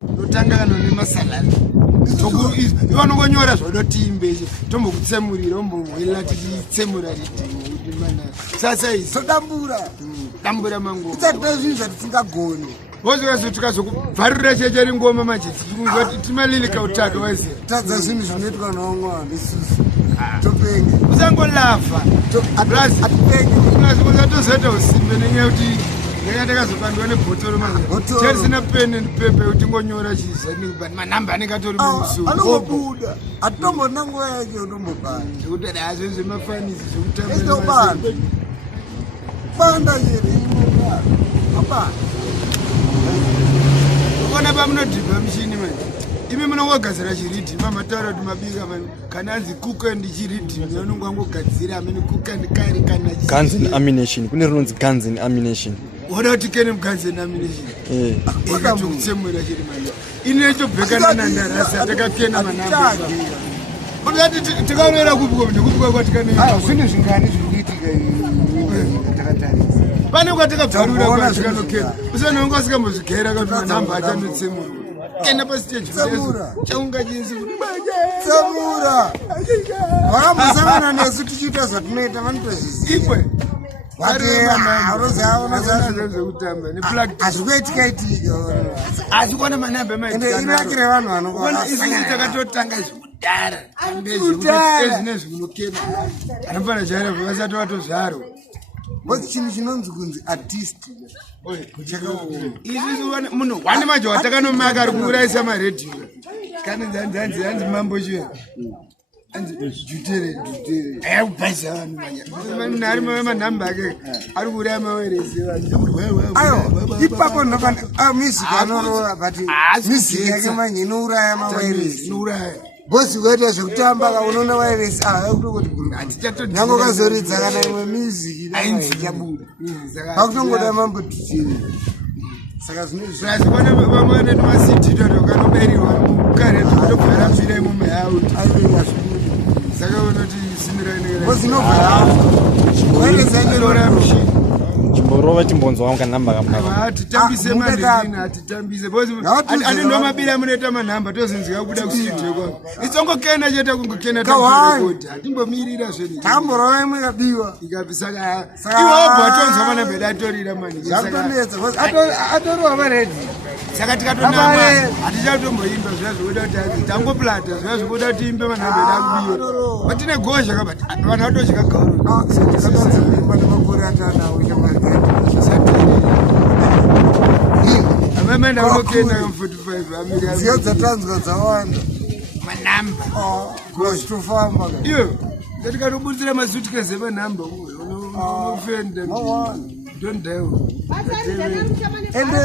Lutanga kanoni masala. Toku ivano konyora zvodotimbe tombokutsemurira ombowela tichitsemura riti mana sasa izvi dambura mango zvinhu zvatisingagoni vozvikazo tikazokubvarira cheche ringoma manje timalilika utaka wese tadza zvinhu zvinoitwa naomwana isusu topenge usangolafa atipenge usimbe nenyaya yekuti ndakazopandwa nebhotoro cherisina peni nepepe kuti ngonyora chizani manhamba anenge atori musuku anobuda atombona nguva yacho unombobanda kuti hazvo zvemafanisi zvokutamba estobanda banda cheri abanda ukona pamunodhibha muchini manje imi munongogadzira chiridhima mataura kuti mabika kana anzi cook and chiridhima unonge angogadzira amene cook and kari kana guns and ammunition kune rinonzi guns and ammunition wona kuti kene guns and ammunition ikatokutsemura chiri manje ine chobhekana nandarasa takakena manhamba kuti tikaonera kupiko ndikupiko kwatikane zvinhu zvingani zvirikuitika takatarisa pane kwatakabvarura kwatikanokena usanonge asikambozvigera kuti manhamba achanotsemurwa kenda pasiteji chaungachinzi kuti tsemura vakambosangana nesu tichiita zvatinoita vanotozviziva hazvikuitika itika asi kwana manhamba inakire vanhu isusu takatotanga zvekudhara ezvinezvinokena anofana zvaira vasati vatozvarwa bozi chinhu chinonzi kunzi artist isusu munhu wane maje watakanomaka ari kuurayisa maredhiyo kana nzanzi mambo chiyo jutere ayakubhaisa vanhu nari manhamba ake ari kuuraya maweresi ipapo music anorova but music yake manje inouraya maweresi bosi ukaita zvekutamba kaunoona wairesi nango kazoridza kana imwe music ichabuda pakutongoda mambo tichiri saka zvinozvazikona vamwe nemasititoto kanoberirwa mukaretu kutobvara mvira imomo yauti saka unoti sinirainora mushini chimborova chimbonzo wangu kanhamba hatitambise manherini hatitambise anendomabira munoita manhamba tozinzika kubuda kustudio kwangu itsongokena chete kungokena tarekodi hatimbomirira zvetamborova imwe kabiwa ikabisaka iwobva watonzwa manhamba edu atorira atoriwa maredi saka tikatonama hatichatomboimba zviya zvikuda kuti tangoplata zviya zvikuda kuti imbe manhamba edu akubiwa patine gozha kabati vanhu vatosvika gauro amamenda unokenda 45 ziyo dzatanzwa dzawanda manhamba kutofamba iyo ngatikatobudzira mazutikeze manhamba unofenda don't die ende